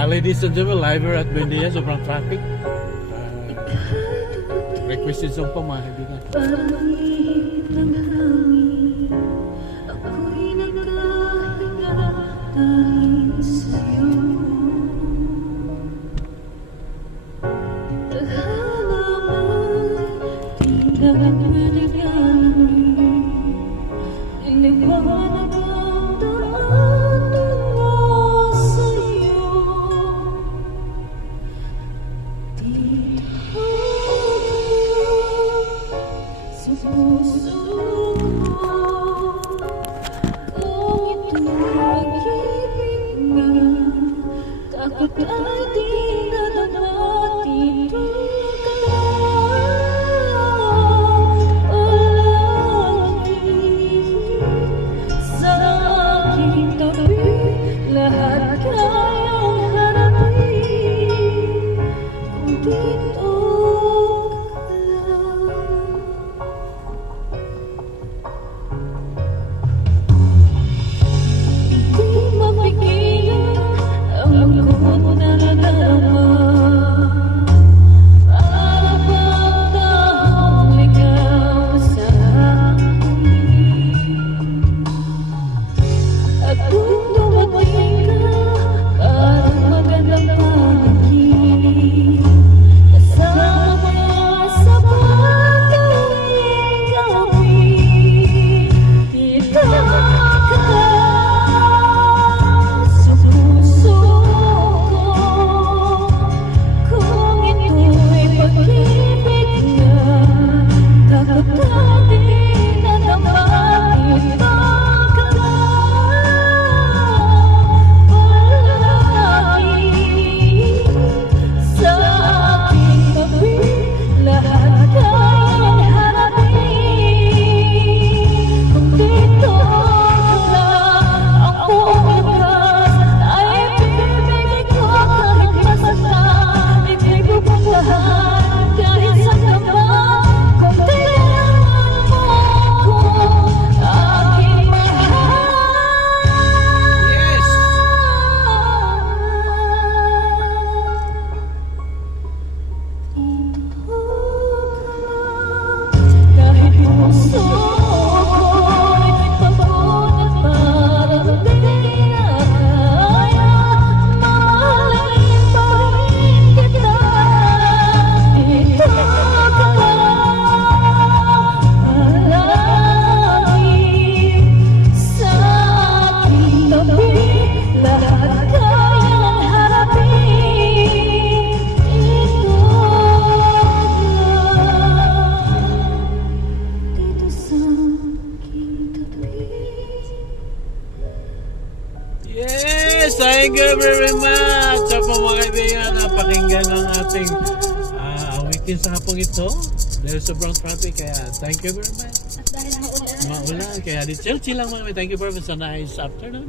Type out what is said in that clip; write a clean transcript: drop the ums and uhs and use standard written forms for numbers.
Ladies and gentlemen, live here at Bendia, sobrang traffic. Requested song pa mga kaibigan. Ako'y nagkahinga dahil sa'yo. Tadhana mo'y di na maliganin. Iniwanag ang daan tungo sa'yo. Dito sa puso ko, kung ito'y pag-ibig nga, takot ay di na dapat dito ka lagi sa aking tabi, lahat kayang harapin kung dito ka lang. Di mapigilan ang lungkot na nadarama, para bang taong ligaw sa akin. At kung dumating ka, parang magandang panaginip, kasama sa pagkawing gawin. Dito ka sa puso ko, kung ito'y pag-ibig nga, takot ay di na dapat dito ka palagi sa aking tabi, lahat kayang harapin kung dito ka lang. Ang buong lakas ay ibibigay ko kahit masaktan, ibig pupuntahan kahit saan ka man, kung kailangan mo ako, aking mahal. Yes! Kahit puso ko'y papunit, parang di na kaya, mamahalin pa rin kita. Dito ka palagi sa aking tabi, lahat kayang harapin. Dito sa aking tabi. Yes! Thank you very much! Sa po mga kaibigan, napakinggan ng ating weekend sa hapong ito. Dahil sobrang traffic, kaya thank you very much. At dahil maulan, Maulan, kaya di chill lang mga. Thank you very much. A nice afternoon.